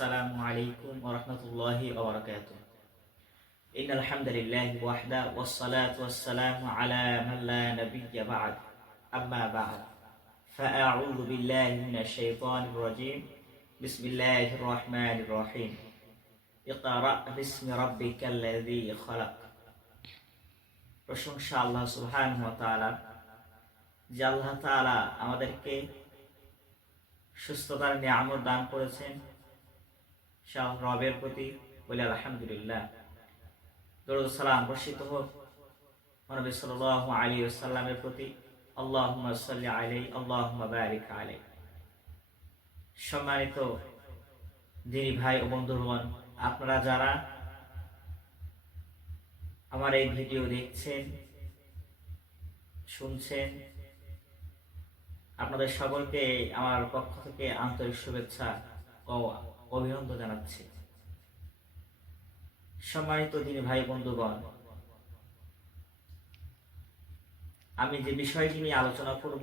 আসসালামু আলাইকুম ওয়া রাহমাতুল্লাহি ওয়া বারাকাতুহু। ইন্নাল হামদুলিল্লাহি ওয়াহদা ওয়াস সালাতু ওয়াস সালামু আলা মান লা নাবিয়্যা বা'দ। আম্মা বা'দ। ফাআউযু বিল্লাহি মিনাশ শাইতানির রাজীম। বিসমিল্লাহির রাহমানির রাহিম। ইকরা বিসমি রাব্বিকাল্লাযী খালাক। প্রশংসা আল্লাহ সুবহানাহু ওয়া তাআলা, যে আল্লাহ তাআলা আমাদেরকে সুস্থতার নিয়ামত দান করেছেন। রবের প্রতি বলে আলহামদুলিল্লাহ। দরুদ সালাম বর্ষিত হোক নবী সাল্লাল্লাহু আলাইহি ওয়াসাল্লামের প্রতি। আল্লাহুম্মা সাল্লি আলাইহি আল্লাহুম্মা বারিক আলাইহি। সম্মানিত দিনী ভাই ও বন্ধুগণ, আপনারা যারা আমার এই ভিডিও দেখছেন, শুনছেন, আপনাদের সকলকে আমার পক্ষ থেকে আন্তরিক শুভেচ্ছা ও অভিনন্দন জানাচ্ছি। সম্মানিত দিনী ভাই বন্ধুগণ, আমি যে বিষয়টি নিয়ে আলোচনা করব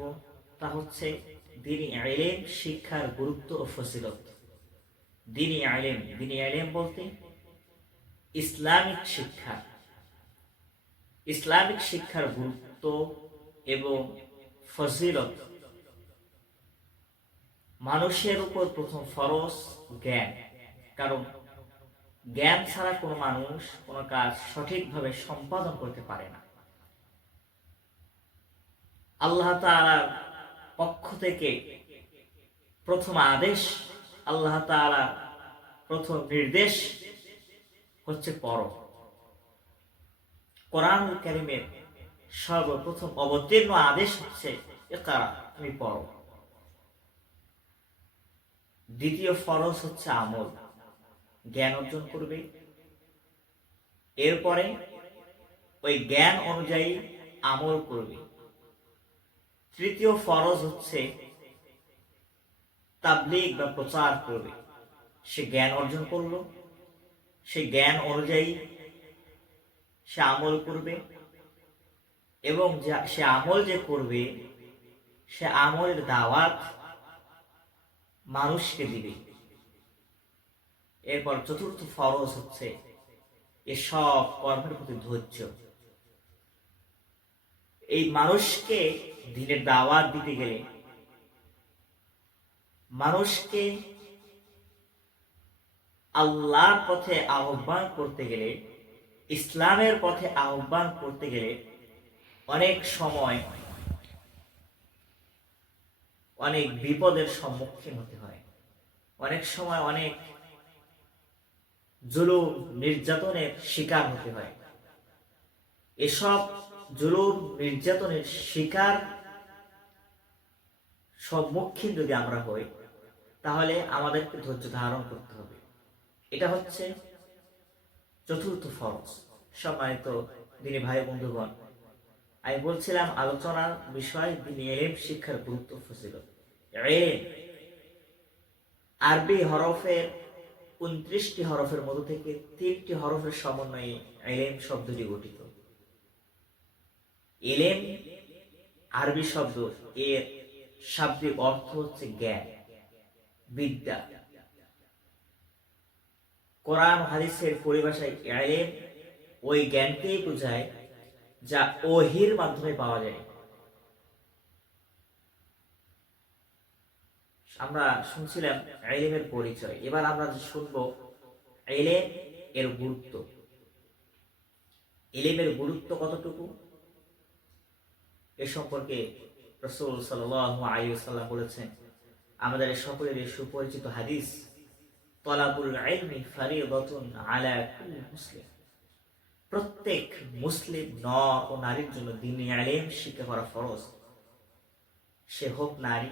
তা হচ্ছে দ্বীনি ইলম শিক্ষার গুরুত্ব ও ফজিলত। দ্বীনি ইলম বলতে ইসলামিক শিক্ষার গুরুত্ব এবং ফজিলত। মানুষের উপর প্রথম ফরজ জ্ঞান, কারণ জ্ঞান ছাড়া কোনো মানুষ কোনো কাজ সঠিকভাবে সম্পাদন করতে পারে না। আল্লাহ তাআলার পক্ষ থেকে প্রথম আদেশ, আল্লাহ তাআলার প্রথম নির্দেশ হচ্ছে পড়ো। কোরআনুল কারীমের সর্বপ্রথম অবতীর্ণ আদেশ হচ্ছে ইকরা, তুমি পড়ো। দ্বিতীয় ফরজ হচ্ছে আমল, জ্ঞান অর্জন করবে, এরপরে ওই জ্ঞান অনুযায়ী আমল করবে। তৃতীয় ফরজ হচ্ছে তাবলীগ বা প্রচার করবে। সে জ্ঞান অর্জন করলো, সে জ্ঞান অনুযায়ী সে আমল করবে, এবং সে আমল যে করবে সে আমলের দাওয়াত মানুষকে দিবে। এরপর চতুর্থ ফরজ হচ্ছে এসব কর্মের প্রতি ধৈর্য। এই মানুষকে দ্বীনের দাওয়াত দিতে গেলে, মানুষকে আল্লাহর পথে আহ্বান করতে গেলে, ইসলামের পথে আহ্বান করতে গেলে অনেক সময় অনেক বিপদের সম্মুখীন হতে হয়। অনেক সময় অনেক জুলুম নির্যাতনের শিকার হতে হয়। এসব জুলুম নির্যাতনের শিকার সম্মুখীন যদি আমরা হই, তাহলে আমাদেরকে ধৈর্য ধারণ করতে হবে। এটা হচ্ছে চতুর্থ ফরজ। সম্মানিত দিনী ভাই বন্ধুগণ, আমি বলছিলাম আলোচনার বিষয় দ্বীনি ইলম শিক্ষার গুরুত্ব ফজিলত। ইলম আরবি হরফের 29টি হরফের মধ্য থেকে 3টি হরফের সমন্বয়ে ইলম শব্দটি গঠিত। ইলম আরবি শব্দ, এর শাব্দিক অর্থ হচ্ছে জ্ঞান, বিদ্যা। কোরআন হাদিসের পরিভাষায় ইলম ওই জ্ঞানকেই বোঝায় যা ওহীর মাধ্যমে পাওয়া যায়। আমরা শুনছিলাম ইলমের পরিচয়, এবার আমরা শুনবো ইলম এর গুরুত্ব। ইলমের গুরুত্ব কতটুকু এ সম্পর্কে রাসূল সাল্লাল্লাহু আলাইহি ওয়াসাল্লাম বলেছেন। আমাদের সকলের সুপরিচিত হাদিস, তালাবুল ইলমি ফারিদাতুন আলা কুল্লি মুসলিম। প্রত্যেক মুসলিম নর ও নারীর জন্য দ্বীনি ইলম শিক্ষা করা ফরজ। সে হোক নারী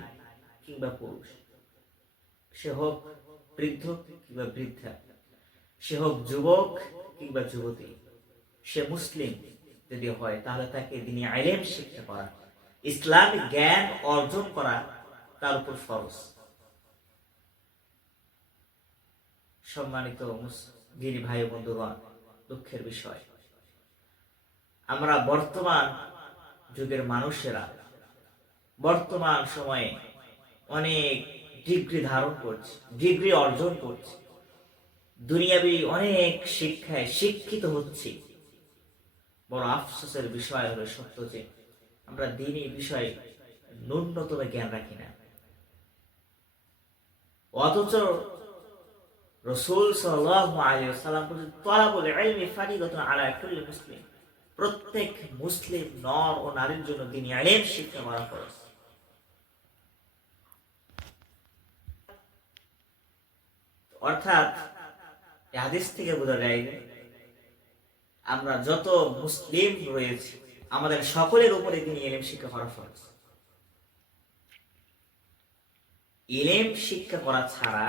কিংবা পুরুষ, সে হোক বৃদ্ধ কিংবা বৃদ্ধা, সে হোক যুবক কিংবা যুবতী, সে মুসলিম যদি হয় তাহলে তাকে দ্বীনি ইলম শিক্ষা করা, ইসলামিক জ্ঞান অর্জন করা তার উপর ফরজ। সম্মানিত দিনী ভাই বন্ধুগণ, দুঃখের বিষয় আমরা বর্তমান যুগের মানুষেরা বর্তমান সময়ে অনেক ডিগ্রি ধারণ করছে, ডিগ্রি অর্জন করছে, দুনিয়াবি অনেক শিক্ষায় শিক্ষিত হচ্ছি, বড় আফসোসের বিষয় হলো সত্য যে আমরা দ্বীনি বিষয়ে ন্যূনতম জ্ঞান রাখি না। অথচ রাসূল সাল্লাল্লাহু আলাইহি ওয়াসাল্লাম বলেন, তলাবুল ইলমি ফারিদাতুন আলা কুল্লি মুসলিম, প্রত্যেক মুসলিম নর ও নারীর জন্য দ্বীনি ইলম শিক্ষা করা ফরজ। অর্থাৎ এই হাদিস থেকে বোঝা যায় যে আমরা যত মুসলিম রয়েছি আমাদের সকলের উপরে দ্বীনি ইলম শিক্ষা করা ফরজ। ইলম শিক্ষা করা ছাড়া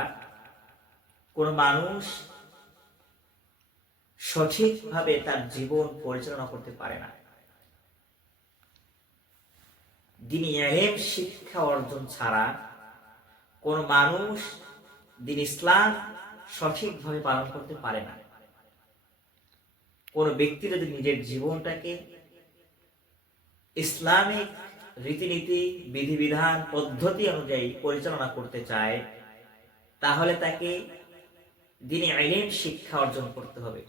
কোন মানুষ সঠিকভাবে তার জীবন পরিচালনা করতে পারে না। দ্বীনি ইলম শিক্ষা অর্জন ছাড়া কোন মানুষ দ্বীন ইসলাম সঠিকভাবে পালন করতে পারে না। কোন ব্যক্তি যদি নিজের জীবনটাকে ইসলামিক রীতিনীতি, বিধিবিধান, পদ্ধতি অনুযায়ী পরিচালনা করতে চায়, তাহলে তাকে দ্বীনি ইলম শিক্ষা অর্জন করতে হবে।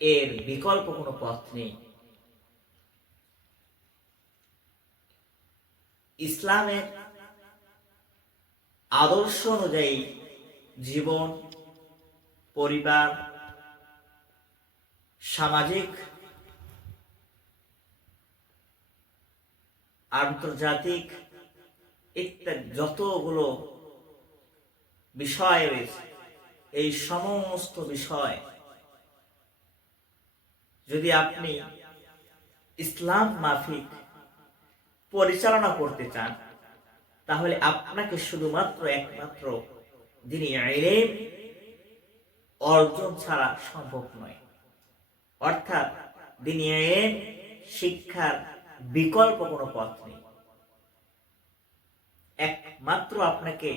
এর বিকল্প কোনো পথ নেই। ইসলামের আদর্শ অনুযায়ী জীবন, পরিবার, সামাজিক, আন্তর্জাতিক ইত্যাদি যতগুলো বিষয় রয়েছে, এই সমস্ত বিষয় যদি আপনি ইসলাম মাফিক পরিচালনা করতে চান, তাহলে আপনাকে শুধুমাত্র একমাত্র দ্বীনি ইলম অর্জন ছাড়া সম্ভব নয়। অর্থাৎ দ্বীনি ইলম শিক্ষার বিকল্প কোনো পথ নেই। একমাত্র আপনাকে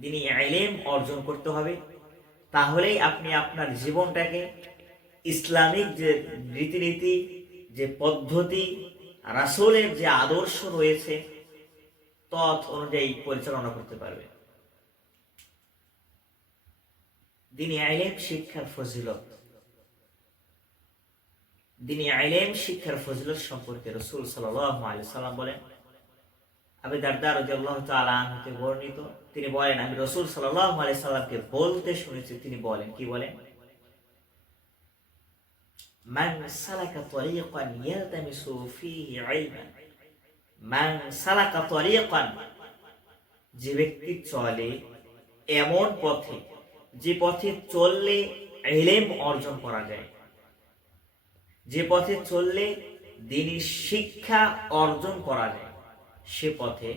দ্বীনি ইলম অর্জন করতে হবে, তাহলেই আপনি আপনার জীবনটাকে ইসলামিক যে রীতিনীতি, যে পদ্ধতি, রাসূলের যে আদর্শ রয়েছে তথ অনুযায়ী পরিচালনা করতে পারবে। দ্বীনি ইলম শিক্ষার ফজিলত। দ্বীনি ইলম শিক্ষার ফজিলত সম্পর্কে রাসূল সাল্লাল্লাহু আলাইহি ওয়াসাল্লাম বলেন, আবু দারদা রাদিয়াল্লাহু তাআলা আনহু থেকে বর্ণিত, তিনি বলেন, আমি রাসূল সাল্লাল্লাহু আলাইহি সাল্লামকে বলতে শুনেছি, তিনি বলেন, কি বলেন? মান সালাকা তরিকান ইয়ালতামিসু ফীহি ইলমান, মান সালাকা তরিকান, যে ব্যক্তি চলে এমন পথে যে পথে চললে ইলম অর্জন করা যায়, যে পথে চললে দ্বীনি শিক্ষা অর্জন করা যায়, সে পথে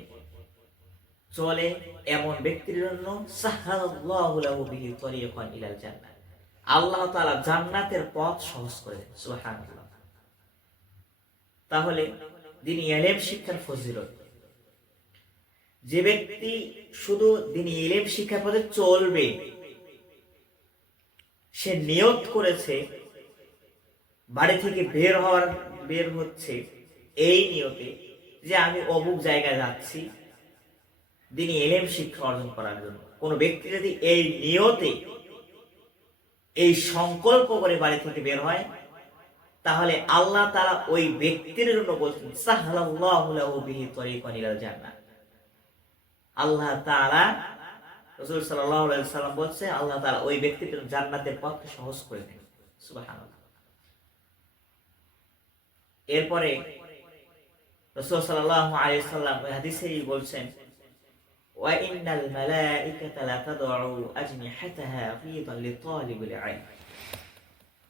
চলে এমন ব্যক্তির জন্য সাহালাল্লাহু লাহু বিহি তরিকান ইলাল জান্নাহ, আল্লাহ তাআলা জান্নাতের পথ সহজ করে দেন। সুবহানাল্লাহ। তাহলে দ্বীনি ইলম শিক্ষার ফজিলত, যে ব্যক্তি শুধু দ্বীনি ইলম শিক্ষার পথে চলবে, সে নিয়ত করেছে বাড়ি থেকে বের হচ্ছে এই নিয়তে যে আমি অমুক জায়গায় যাচ্ছি দ্বীনি ইলম শিক্ষা অর্জন করার জন্য। কোন ব্যক্তি যদি এই নিয়তে, এই সংকল্প করে বাড়ি থেকে বের হয়, তাহলে আল্লাহ তাআলা ওই ব্যক্তির জন্য বলছেন সাহালাল্লাহু লাহু বিহি তরিকান ইলাল জান্নাহ। আল্লাহ তাআলা, রাসূল সাল্লাল্লাহু আলাইহি ওয়াসাল্লাম বলছে, আল্লাহ তাআলা ওই ব্যক্তির জন্য জান্নাতের পথকে সহজ করে দেন। সুবহানাল্লাহ। এরপরে রাসূল সাল্লাল্লাহু আলাইহি ওয়াসাল্লাম ওই হাদিসেই বলছেন, ওয়া ইন্নাল মালাইকাতা লা তাদউ আজনিহাতাহা রিদান লিতালিবিল ইলম,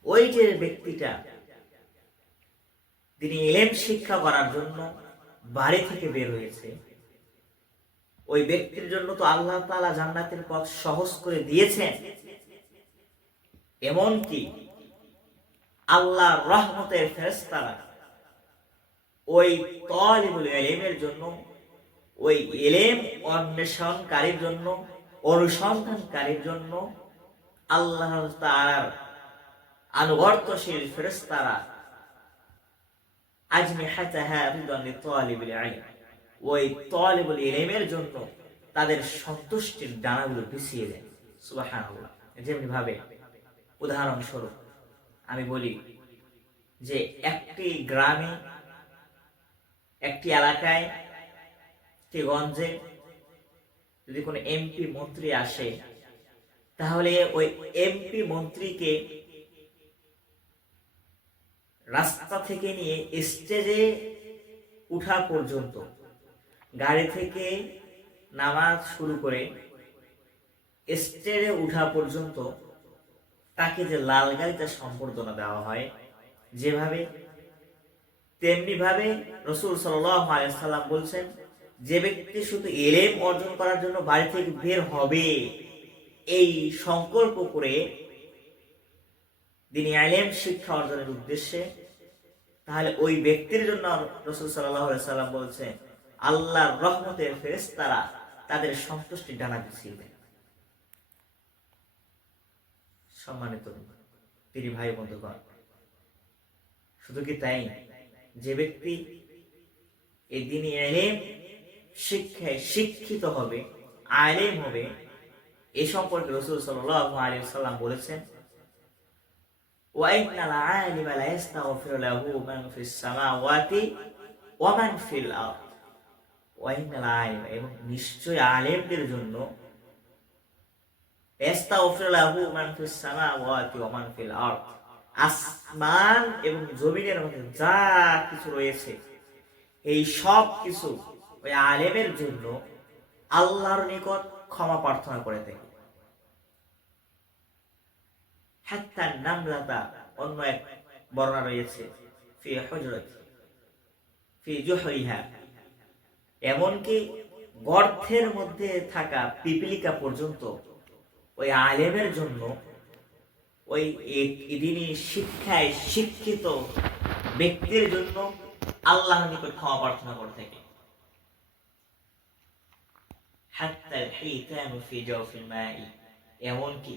ওই যে ব্যক্তিটা তিনি ইলম শিক্ষা করার জন্য বাড়ি থেকে বের হয়েছে, ওই ব্যক্তির জন্য তো আল্লাহ তাআলা জান্নাতের পথ সহজ করে দিয়েছেন। এমনকি আল্লাহর রহমতের ফেরেশতারা ওই তালিবুল ইলমের জন্য, ওই ইলম অন্বেষণকারীর জন্য, অনুসন্ধানকারীর জন্য আল্লাহ তাআলার আনুগত্যশীল ফেরেশতারা আজনিহাতাহা রিদান লিতালিবিল ইলম, ওই তালিবুল ইলমের জন্য তাদের সন্তুষ্টির ডানাগুলো বিছিয়ে দেন। সুবহানাল্লাহ। যেমনি ভাবে উদাহরণস্বরূপ আমি বলি যে একটি গ্রামে, একটি এলাকায়, একটি গঞ্জে যদি কোনো এমপি মন্ত্রী আসে, তাহলে ওই এমপি মন্ত্রীকে রাস্তা থেকে নিয়ে স্টেজে উঠা পর্যন্ত, গাড়ি থেকে নামাজ শুরু করে স্টেজে উঠা পর্যন্ত তাকে যে লাল গাড়িতে সম্বর্ধনা দেওয়া হয় যেভাবে, তেমনি ভাবে রাসূল সাল্লাল্লাহু আলাইহি ওয়াসাল্লাম বলছেন, যে ব্যক্তি শুধু ইলম অর্জন করার জন্য বাড়ি থেকে বের হবে এই সংকল্প করে তিনি ইলম শিক্ষা অর্জনের উদ্দেশ্যে, তাহলে ওই ব্যক্তির জন্য রাসূল সাল্লাল্লাহু আলাইহি ওয়াসাল্লাম বলছেন আল্লাহর রহমতের ফেরেশতারা তাদের সন্তুষ্টি ডানা বিছিয়ে দেন। সম্মানিত তিনি ভাই বন্ধুগণ, শুধু কি তাই, যে ব্যক্তি এই দ্বীনি ইলম শিক্ষায় শিক্ষিত হবে, আলেম হবে, এ সম্পর্কে রাসূল সাল্লাল্লাহু আলাইহি ওয়াসাল্লাম বলেছেন ওয়া ইন্নাল আলিমা লা ইস্তাগফিরু লাহু মান ফিস সামাওয়াতি ওয়া মান ফিল আরদ। ওয়া ইন্নাল আলিমা, এবং নিশ্চয় আলেমদের জন্য, ইস্তাগফিরু লাহু মান ফিস সামাওয়াতি ওয়া মান ফিল আরদ, আসমান এবং জমিনের মধ্যে যা কিছু রয়েছে এই সব কিছু ওই আলেমের জন্য আল্লাহর নিকট ক্ষমা প্রার্থনা করে থাকে। হাত্তা নামলাতা, অন্য এক বর্ণনা রয়েছে ফি হুজরাতি ফি জুহরিহা, এমনকি গর্তের মধ্যে থাকা পিপিলিকা পর্যন্ত ওই আলেমের জন্য, ওই দ্বীনি শিক্ষায় শিক্ষিত ব্যক্তির জন্য আল্লাহর নিকট ক্ষমা প্রার্থনা করে থাকে। হাত্তাল হিতানু ফি জাওফিল মাই, এমনকি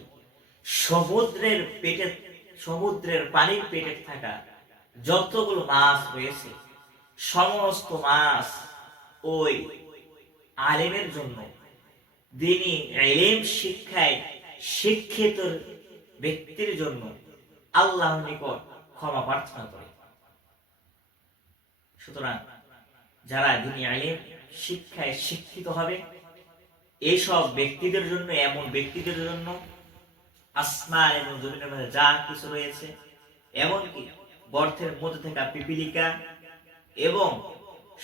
সমুদ্রের পেটে, সমুদ্রের পানির পেটে থাকা যতগুলো মাছ রয়েছে সমস্ত মাছ ওই আলেমের জন্য, দ্বীনি ইলম শিক্ষায় শিক্ষিত ব্যক্তির জন্য আল্লাহর নিকট ক্ষমা প্রার্থনা করে। সুতরাং যারা দ্বীনি ইলম শিক্ষায় শিক্ষিত হবে, এইসব ব্যক্তিদের জন্য, এমন ব্যক্তিদের জন্য আসমান এবং জমিনের মধ্যে যা কিছু রয়েছে, এমনকি গর্তের মধ্যে থাকা পিপিলিকা এবং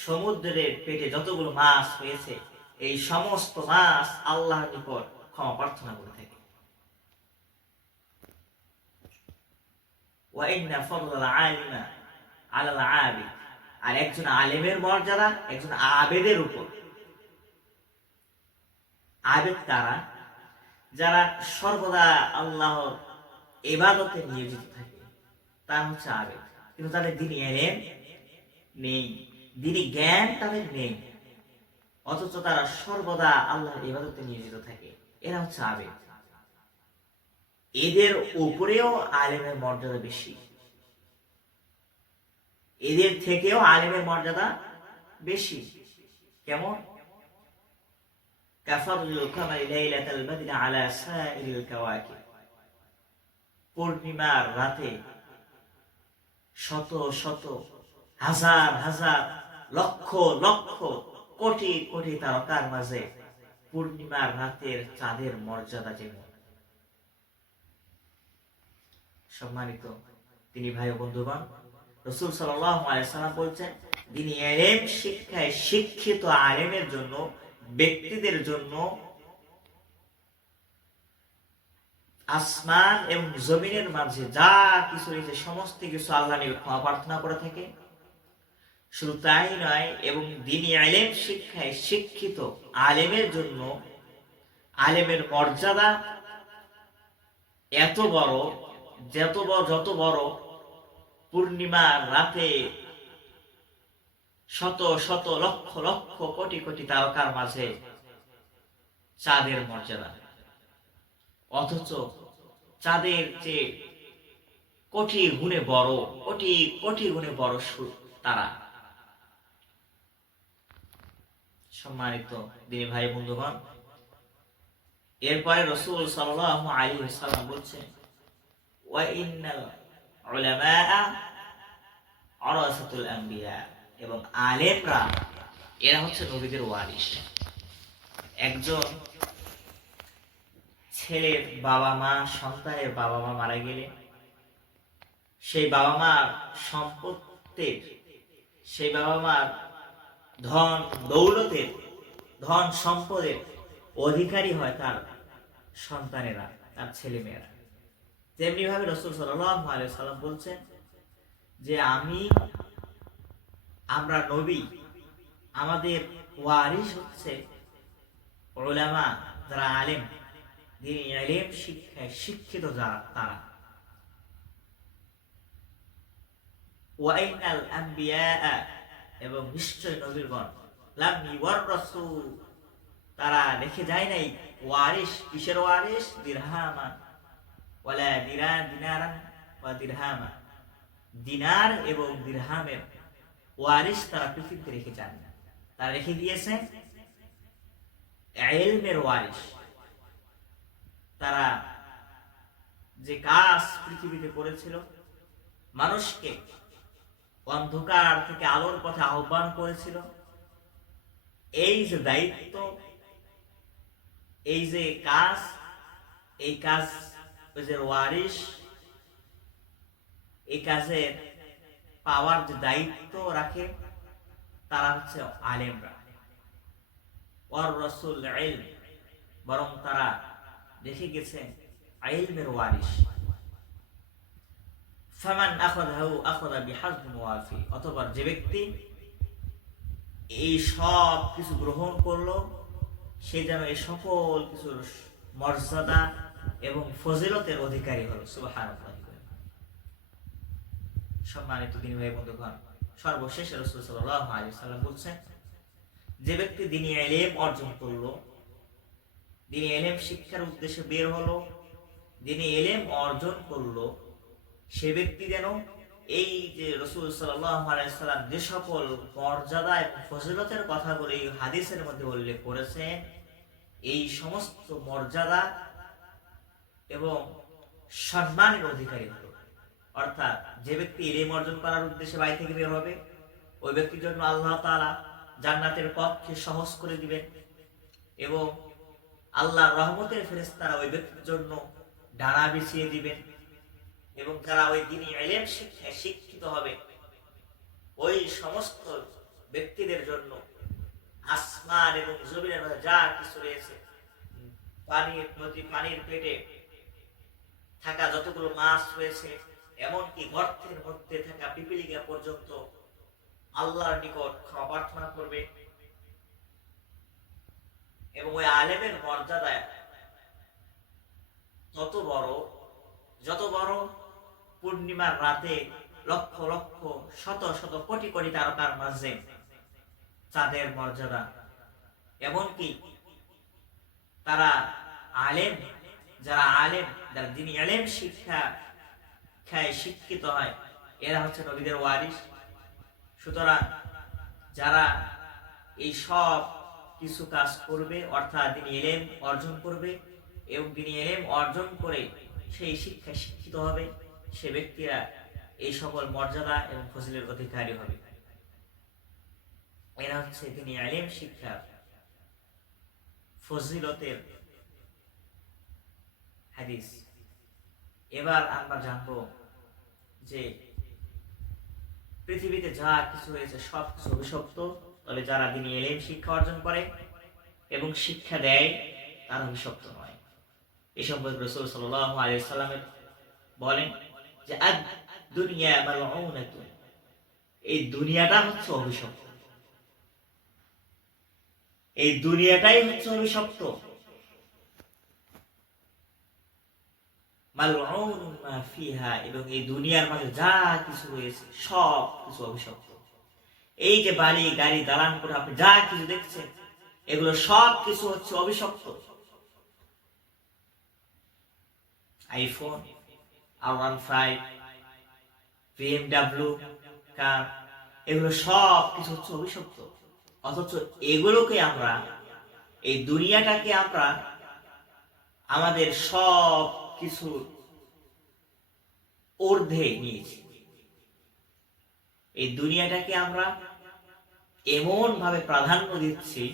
সমুদ্রের পেটে যতগুলো মাছ রয়েছে এই সমস্ত মাছ আল্লাহর নিকট ক্ষমা প্রার্থনা করে থাকে। ওয়া ইন্না ফাদলাল আলিমা আলাল আবিদ, আর একজন আলেমের মর্যাদা একজন আবেদের উপর। আবেদ তারা যারা সর্বদা আল্লাহর ইবাদতে নিয়োজিত থাকে, তারা হচ্ছে আবেদ, কিন্তু তাদের দ্বীনি ইলম নেই, দ্বীনি জ্ঞান তাদের নেই, অথচ তারা সর্বদা আল্লাহর ইবাদতে নিয়োজিত থাকে, এরা হচ্ছে আবেদ। এদের উপরেও আলেমের মর্যাদা বেশি, এদের থেকেও আলেমের মর্যাদা বেশি। কেমন? কাফারুল কামারি লাইলাতাল বাদরি আলা সাইরিল কাওয়াকিব, পূর্ণিমার রাতে শত শত হাজার হাজার লক্ষ লক্ষ কোটি কোটি তারকার মাঝে পূর্ণিমার রাতের চাঁদের মর্যাদা যেমন। সম্মানিত তিনি ভাই ও বন্ধুগণ, রাসূল সাল্লাল্লাহু আলাইহি ওয়াসাল্লাম বলেছেন, দ্বীনি ইলম শিক্ষায় শিক্ষিত আলেমের জন্য, ব্যক্তিদের জন্য আসমান এবং জমিনের মাঝে যা কিছু রয়েছে সমস্ত কিছু আল্লাহর নিকট ক্ষমা প্রার্থনা করে থাকে। শুধু তাই নয়, এবং দ্বীনি ইলম শিক্ষায় শিক্ষিত আলেমের জন্য আলেমের মর্যাদা এত বড়, যত বড় পূর্ণিমার রাতে শত শত লক্ষ লক্ষ কোটি কোটি তারকার মাঝে চাঁদের মর্যাদা, অথচ চাঁদের চেয়ে কোটি গুণে বড়, কোটি কোটি গুণে বড় তারা। সম্মানিত দ্বীনি ভাই বন্ধুগণ, এরপরে রাসূল সাল্লাল্লাহু আলাইহি ওয়াসাল্লাম বলছেন, ওয়া ইন্নাল উলামা ওয়ারাসাতুল আম্বিয়া, এবং আলেমরা এরা হচ্ছে নবীদের ওয়ারিস। একজন ছেলের বাবা মা, সন্তানের বাবা মা মারা গেলে সেই বাবা মার সম্পত্তির, সেই বাবা মার ধন দৌলতের, ধন সম্পদের অধিকারী হয় তার সন্তানেরা, তার ছেলে মেয়েরা। তেমনি ভাবে রাসূল সাল্লাল্লাহু আলাইহি ওয়াসাল্লাম বলছেন যে আমরা নবী, আমাদের ওয়ারিস হচ্ছে উলামা, যারা আলেম, দ্বীনি ইলম শিক্ষায় শিক্ষিত যারা তারা। ওয়া ইন্নাল আম্বিয়া, এবং নিশ্চয় নবীগণ, লাম ইওয়াররাসু, তারা রেখে যায় নাই ওয়ারিস। কিসের ওয়ারিস? দিরহামা ওয়ালা দিনারান ওয়া দিরহামা, দিনার এবং দিরহামের ওয়ারিস তারা পৃথিবীতে রেখে যান না। তারা রেখে দিয়েছেন ইলমের ওয়ারিস। তারা যে কাজ পৃথিবীতে করেছিল, মানুষকে অন্ধকার থেকে আলোর পথে আহ্বান করেছিল, এই যে দায়িত্ব, এই যে কাজ, এই কাজ যে ওয়ারিস, এই কাজের পাওয়ার যে দায়িত্ব রাখে তারা হচ্ছে আলেমরা। ওয়ার রাসূল ইলম, বরং তারা দেখে গেছে ইলমের ওয়ারিস। ফামান আখাযাহু আখাযা বিহাযবিন ওয়াফি, অথবা যে ব্যক্তি এই সব কিছু গ্রহণ করলো, সে যেন এই সকল কিছুর মর্যাদা এবং ফজিলতের অধিকারী হলো। সুবহানাল্লাহ। সম্মানিত দ্বীনি ভাই বন্ধুগণ, সর্বশেষ রাসূল সাল্লাল্লাহু আলাইহি ওয়াসাল্লাম বলছেন, যে ব্যক্তি দ্বীনি ইলম অর্জন করলো, দ্বীনি ইলম শিক্ষার উদ্দেশ্যে বের হলো, দ্বীনি ইলম অর্জন করলো, সে ব্যক্তি যেন এই যে রাসূল সাল্লাল্লাহু আলাইহি ওয়াসাল্লাম যে সকল মর্যাদা এবং ফজিলতের কথাগুলো এই হাদিসের মধ্যে উল্লেখ করেছেন, এই সমস্ত মর্যাদা এবং সম্মানের অধিকারী হলো। অর্থাৎ যে ব্যক্তি ইলম অর্জন করার উদ্দেশ্যে বাড়ি থেকে বের হবে, ওই ব্যক্তির জন্য আল্লাহ তাআলা জান্নাতের পথকে সহজ করে দিবেন, এবং আল্লাহর রহমতের ফেরেশতারা ওই ব্যক্তির জন্য ডানা বিছিয়ে দিবেন, এবং যারা ওই দ্বীনি ইলম শিক্ষায় শিক্ষিত হবে, ওই সমস্ত ব্যক্তিদের জন্য আসমান এবং জমিনের মধ্যে যা কিছু রয়েছে, পানির নদী, পানির পেটে থাকা যতগুলো মাছ রয়েছে, এমনকি গর্তের মধ্যে থাকা পিপিলিকা পর্যন্ত আল্লাহর নিকট ক্ষমা প্রার্থনা করবে। এবং ওই আলেমের মর্যাদা তত বড়, যত বড় পূর্ণিমার রাতে লক্ষ লক্ষ শত শত কোটি কোটি তারকার মাঝে চাঁদের মর্যাদা। এমনকি তারা আলেম, যারা আলেম, যারা দ্বীনি ইলম শিক্ষায় শিক্ষিত হয়, এরা হচ্ছে নবীদের ওয়ারিস। সুতরাং যারা এই সব কিছু কাজ করবে, অর্থাৎ দ্বীনি ইলম অর্জন করবে এবং দ্বীনি ইলম অর্জন করে সেই শিক্ষায় শিক্ষিত হবে, সে ব্যক্তিরা এই সকল মর্যাদা এবং ফজিলের অধিকারী হবে। এরা হচ্ছে দ্বীনি ইলম শিক্ষার ফজিলতের হাদিস। এবার আমরা জানবো যে পৃথিবীতে যা কিছু হয়েছে সব কিছু অভিশপ্ত, তবে যারা দ্বীনি ইলম শিক্ষা অর্জন করে এবং শিক্ষা দেয় তারা অভিশপ্ত নয়। এই সম্পর্কে রাসূল সাল্লাল্লাহু আলাইহি ওয়াসাল্লাম বলেন যে আদ দুনিয়া মালউনাতুন, এই দুনিয়াটা হচ্ছে অভিশপ্ত, এই দুনিয়াটাই হচ্ছে অভিশপ্ত। মালউনুন মা ফিহা, এবং এই দুনিয়ার মাঝে যা কিছু রয়েছে সব কিছু অভিশপ্ত। এই যে বাড়ি গাড়ি দালান করে আপনি যা কিছু দেখছেন, এগুলো সব কিছু হচ্ছে অভিশপ্ত। আইফোন, R15, BMW কার, এগুলো সব কিছু হচ্ছে অভিশপ্ত। অথচ এগুলোকে আমরা, এই দুনিয়াটাকে আমরা আমাদের সব কিছু ঊর্ধ্বে নিয়েছি। এই দুনিয়াটাকে আমরা এমন ভাবে প্রাধান্য দিচ্ছি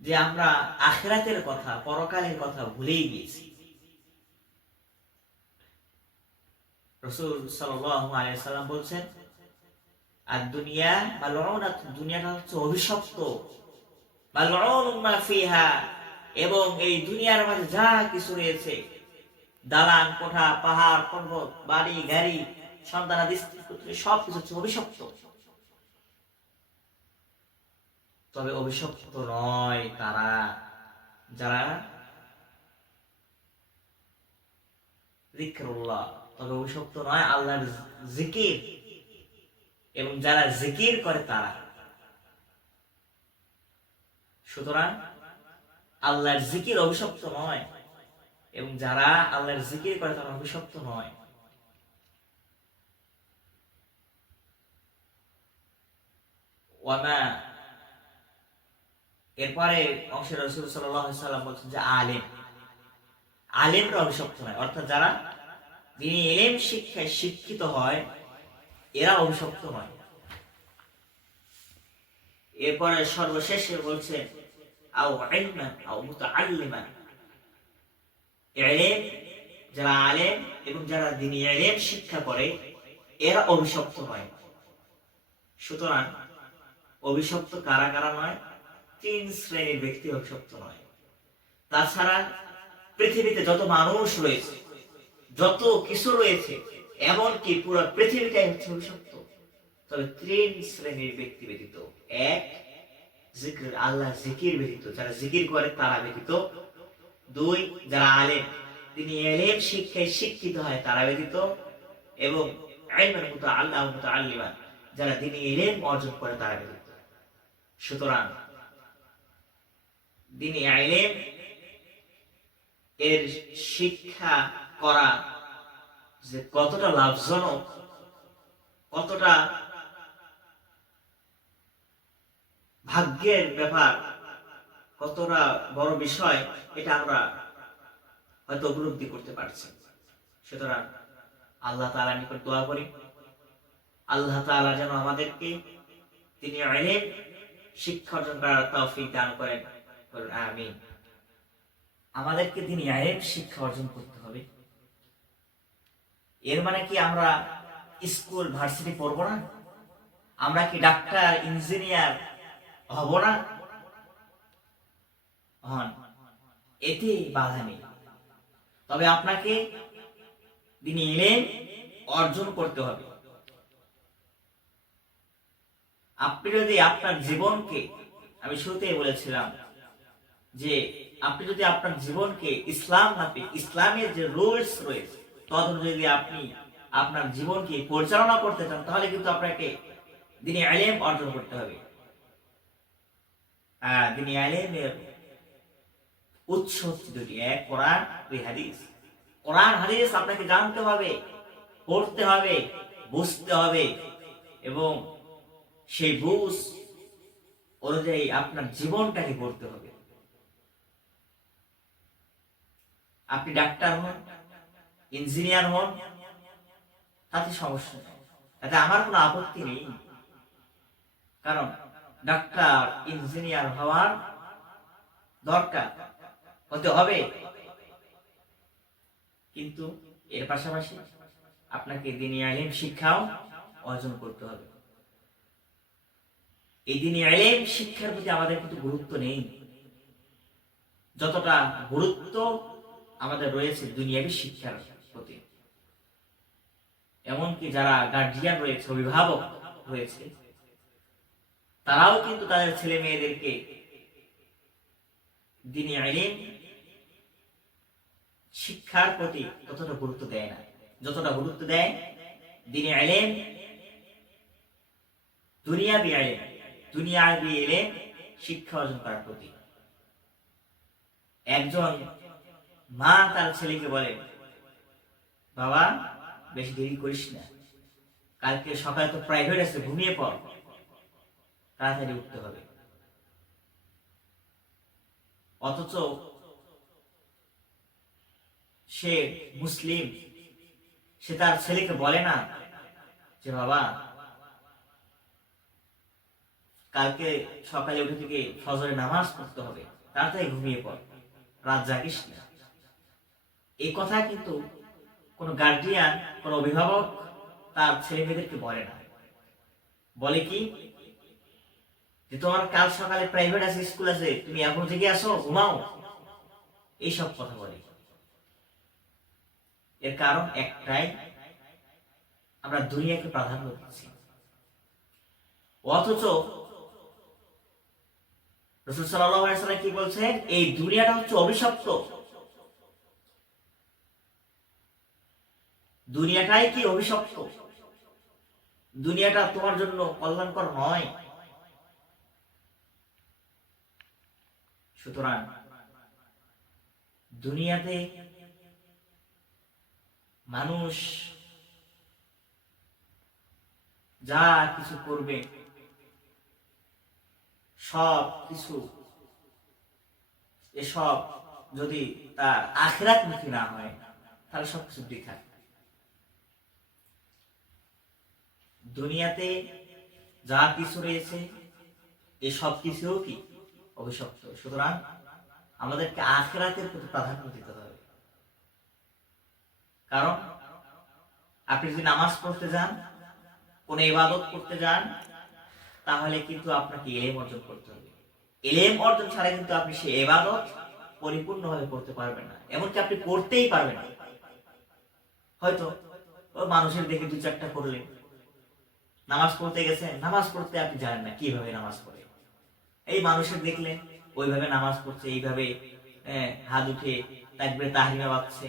যে আমরা আখিরাতের কথা, পরকালের কথা ভুলেই গিয়েছি। রাসূল সাল্লাল্লাহু আলাইহি সাল্লাম বলছেন, আর দুনিয়া মালউনাত, দুনিয়াটা হচ্ছে অভিশপ্ত, মালউনুম মা ফিহা, এবং এই দুনিয়ার মাঝে যা কিছু রয়েছে, দালান কোঠা, পাহাড় পর্বত, বাড়ি গাড়ি, সন্তানাদি, স্ত্রী পুত্র, সবকিছু হচ্ছে অভিশপ্ত। তবে অভিশপ্ত নয় তারা যারা যিকরুল্লাহ, তবে অভিশপ্ত নয় আল্লাহর জিকির এবং যারা জিকির করে তারা। সুতরাং আল্লাহর জিকির অভিশপ্ত নয় এবং যারা আল্লাহর জিকির করে তারা অভিশপ্ত নয়। ওয়ামা, এরপরে অংশে রাসূল সাল্লাল্লাহু আলাইহি সাল্লাম বলছেন যে আলেম, আলেমরা অভিশপ্ত নয়, অর্থাৎ যারা যিনি ইলম শিক্ষায় শিক্ষিত হয় এরা অভিশপ্ত নয়। এরপরে সর্বশেষে বলছেন আও ইলমান আও মুতাআল্লিমান, ইলম, যারা আলেম এবং যারা দ্বীনি ইলম শিক্ষা করে এরা অভিশপ্ত নয়। সুতরাং অভিশপ্ত কারা কারা নয়? তিন শ্রেণীর ব্যক্তি অভিশপ্ত নয়। তাছাড়া পৃথিবীতে যত মানুষ রয়েছে, যত কিছু রয়েছে, এমনকি পুরো পৃথিবীটাই হচ্ছে অভিশপ্ত, তবে তিন শ্রেণীর ব্যক্তি ব্যতীত। এক, জিকির, আল্লাহ জিকির ব্যতীত, যারা জিকির করে তারা ব্যতীত। দুই, যারা আলেম, তিনি ইলম শিক্ষায় শিক্ষিত হয় তারা ব্যতীত। এবং ইলমান মুতাআল্লিমান মুতাআল্লিমান, যারা তিনি ইলম অর্জন করে তারা ব্যতীত। সুতরাং দ্বীনি ইলম এর শিক্ষা করা যে কতটা লাভজনক, কতটা ভাগ্যের ব্যাপার, কতটা বড় বিষয়, এটা আমরা হয়তো উপলব্ধি করতে পারছি। সুতরাং আল্লাহ তাআলার নিকট দোয়া করি, আল্লাহ তাআলা যেন আমাদেরকে তিনি ইলম শিক্ষা অর্জন করার তৌফিক দান করেন। আমিন। আমাদেরকে তিনি ইলম শিক্ষা অর্জন করতে হবে। এর মানে কি আমরা স্কুল ভার্সিটি পড়বো না? আমরা কি ডাক্তার ইঞ্জিনিয়ার হব না? হন, এতে বাধা নেই। তবে আপনাকে দ্বীনি ইলম অর্জন করতে হবে। আপনি যদি আপনার জীবনকে, আমি শুরুতেই বলেছিলাম যে আপনি যদি আপনার জীবনকে ইসলাম মাফিক, ইসলামের যে রুলস রয়েছে তদনুযায়ী যদি আপনি আপনার জীবনকে পরিচালনা করতে চান, তাহলে কিন্তু আপনাকে দ্বীনি ইলম অর্জন করতে হবে। দ্বীনি ইলমের উৎস হচ্ছে দুটি, এক কোরআন, দুই হাদিস। কোরআন হাদিস আপনাকে জানতে হবে, পড়তে হবে, বুঝতে হবে এবং সেই বুঝ অনুযায়ী আপনার জীবনটাকে গড়তে হবে। আপনি ডাক্তার হন, ইঞ্জিনিয়ার হন, তাতে সমস্যা নেই, তাতে আমার কোনো আপত্তি নেই। কারণ ডাক্তার ইঞ্জিনিয়ার হওয়ার দরকার, হতে হবে, কিন্তু এর পাশাপাশি আপনাকে দ্বীনি ইলম শিক্ষাও অর্জন করতে হবে। এই দ্বীনি ইলম শিক্ষার প্রতি আমাদের কিন্তু গুরুত্ব নেই যতটা গুরুত্ব আমাদের রয়েছে দুনিয়াবী শিক্ষার প্রতি। এমনকি যারা গার্জিয়ান রয়েছে, অভিভাবক রয়েছে, তারাও কিন্তু তাদের ছেলে মেয়েদেরকে দ্বীনি ইলম শিক্ষার প্রতি ততটা গুরুত্ব দেয় না যতটা গুরুত্ব দেয় দ্বীনি ইলম, দুনিয়াবী ইলম শিক্ষা অর্জন করার প্রতি। একজন মা তার ছেলেকে বলে, বাবা বেশি দেরি করিস না, কালকে সকালে তো প্রাইভেট আছে, ঘুমিয়ে পড়, তাড়াতাড়ি উঠতে হবে। অথচ সে মুসলিম, সে তার ছেলেকে বলে না যে বাবা কালকে সকালে উঠে থেকে ফজরের নামাজ পড়তে হবে, তাড়াতাড়ি ঘুমিয়ে পড়, রাত জাগিস না। এই কথা কিন্তু কোনো গার্ডিয়ান, কোনো অভিভাবক তার ছেলে মেয়েদেরকে বলে না। বলে কি যে তোমার কাল সকালে প্রাইভেট আছে, স্কুল আছে, তুমি এখন জেগে আসো, ঘুমাও, এইসব কথা বলে। এর কারণ একটাই, আমরা দুনিয়াকে প্রাধান্য দিচ্ছি। অথচ রাসূল সাল্লাল্লাহু আলাইহি ওয়াসাল্লাম কি বলছেন, এই দুনিয়াটা হচ্ছে অভিশপ্ত। দুনিয়াটাই কি অভিশপ্ত, দুনিয়াটা তোমার জন্য কল্যাণকর নয়। সুতরাং দুনিয়াতে মানুষ যা কিছু করবে সব কিছু, এসব যদি তার আখিরাতমুখী না হয় তাহলে সবকিছু বৃথা। দুনিয়াতে যা কিছু রয়েছে এই সব কিছুও কি অভিশপ্ত। সুতরাং আমাদেরকে আখিরাতের প্রতি প্রাধান্য দিতে হবে। কারণ আপনি যদি নামাজ পড়তে যান, কোন ইবাদত করতে যান, তাহলে কিন্তু আপনাকে ইলম অর্জন করতে হবে। ইলম অর্জন ছাড়া কিন্তু আপনি সেই ইবাদত পরিপূর্ণভাবে করতে পারবেন না, এমনকি আপনি করতেই পারবেন না। হয়তো মানুষের দেখে দু চারটা করলেন, নামাজ পড়তে গেছেন, নামাজ পড়তে আপনি জানেন না কিভাবে নামাজ পড়ে। এই মানুষের দেখলেন ওইভাবে নামাজ পড়ছে, এইভাবে হাত উঠে তাকবীরে তাহরিমা বাজছে,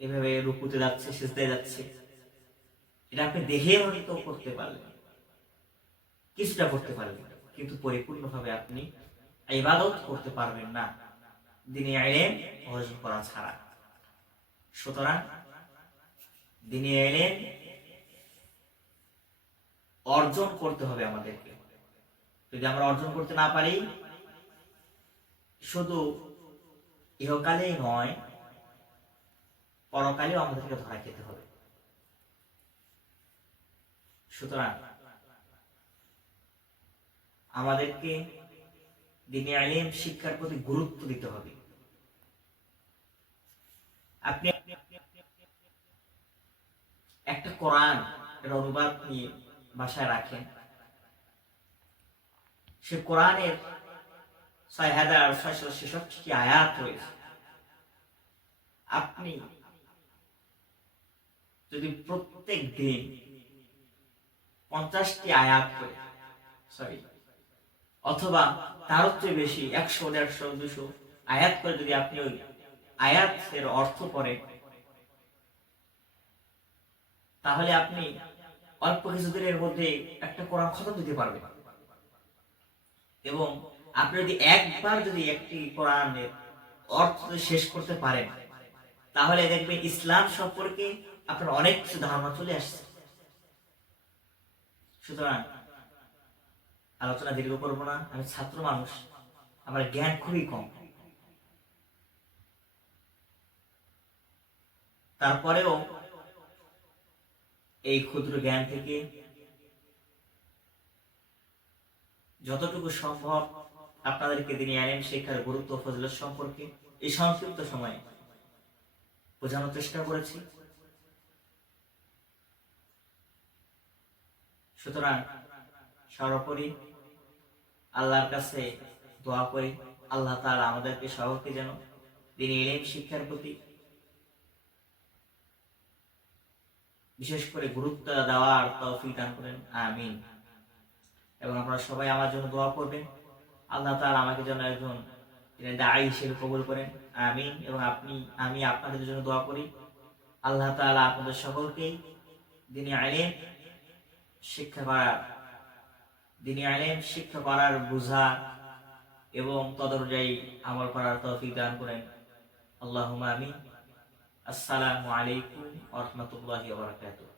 এইভাবে রুকুতে যাচ্ছে, সিজদায় যাচ্ছে, এটা আপনি দেখে হয়তো করতে পারলেন, কিছুটা করতে পারলেন, কিন্তু পরিপূর্ণভাবে আপনি ইবাদত করতে পারবেন না দ্বীনি ইলম অর্জন করা ছাড়া। সুতরাং দ্বীনি ইলম অর্জন করতে হবে আমাদেরকে। যদি আমরা অর্জন করতে না পারি, শুধু ইহকালেই নয় পরকালেও আমাদেরকে ধরা খেতে হবে। সুতরাং আমাদেরকে দ্বীনি ইলম শিক্ষার প্রতি গুরুত্ব দিতে হবে। আপনি একটা কোরআন এর অনুবাদ নিয়ে বাসায় রাখেন, সে কোরআনের ৬,৬৬৬ আয়াত রয়েছে। আপনি যদি প্রত্যেক দিন 50টি আয়াত করে, অথবা তার চেয়ে বেশি 100, 150, 200 আয়াত করে যদি আপনি ওই আয়াতের অর্থ করেন, তাহলে আপনি অল্প কিছুদিনের মধ্যে একটা কোরআন খতম দিতে পারবেন। এবং আপনি যদি একবার যদি একটি কোরআনের অর্থ শেষ করতে পারেন, তাহলে দেখবেন ইসলাম সম্পর্কে আপনার অনেক কিছু ধারণা চলে আসছে। সুতরাং আলোচনা দীর্ঘ করবো না, আমি ছাত্র মানুষ, আমার জ্ঞান খুবই কম। তারপরেও এই ক্ষুদ্র জ্ঞান থেকে যতটুকু সম্ভব আপনাদেরকে দ্বীনি ইলম শিক্ষার গুরুত্ব ফজিলত সম্পর্কে এই সংক্ষিপ্ত সময়ে বোঝানোর চেষ্টা করেছি। সুতরাং সর্বোপরি আল্লাহর কাছে দোয়া করি, আল্লাহ তাআলা আমাদেরকে সকলকে যেন দ্বীনি ইলম শিক্ষার প্রতি বিশেষ করে গুরুত্ব দেওয়ার তৌফিক দান করেন, আমিন। এবং আপনারা সবাই আমার জন্য দোয়া করবেন, আল্লাহ তাআলা আমাকে যেন একজন দাঈ হিসেবে কবুল করেন, আমিন। এবং আমি আপনাদের জন্য দোয়া করি, আল্লাহ তাআলা আপনাদের সকলকেই দ্বীনি ইলম শিক্ষা করার বুঝা এবং তদনুযায়ী আমল করার তৌফিক দান করেন, আল্লাহুম্মা আমিন। আসসালামু আলাইকুম ওয়া রাহমাতুল্লাহি ওয়া বারাকাতুহু।